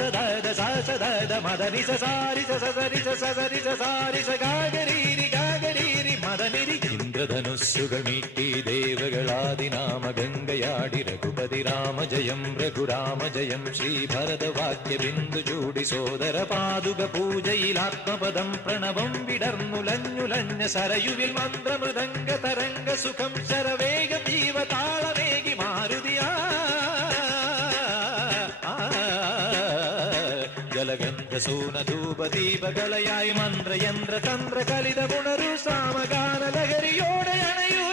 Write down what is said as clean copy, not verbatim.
സദ സദ മദനി സാരി സരി സരി സാരി ഗാഗരീരി ഗാഗരീരി മദനിരി. ഇന്ദ്രധനുസ്സുകൾ മീട്ടി ദേവകളാദിനാമ ഗംഗയാടി രഘുപതി രാമ ജയം രഘുരാമ ജയം. ശ്രീഭരതവാക്യ ബിന്ദു ചൂടി സോദര പാതുക പൂജയിൽ ആത്മപദം പ്രണവം വിടർന്നുലഞ്ഞുലഞ്ഞ സരയുവിൽ മന്ത്രമൃദംഗ തരംഗ സുഖം ശരവേഗം ജീവതാളമേകി മാരുതിയാ. ജലഗന്ധ സൂനധൂപദീപകളയായി മന്ത്രയന്ത്ര തന്ത്ര കലിത പുണരു സാമഗാന ലഹരിയോടെ അണയൂ.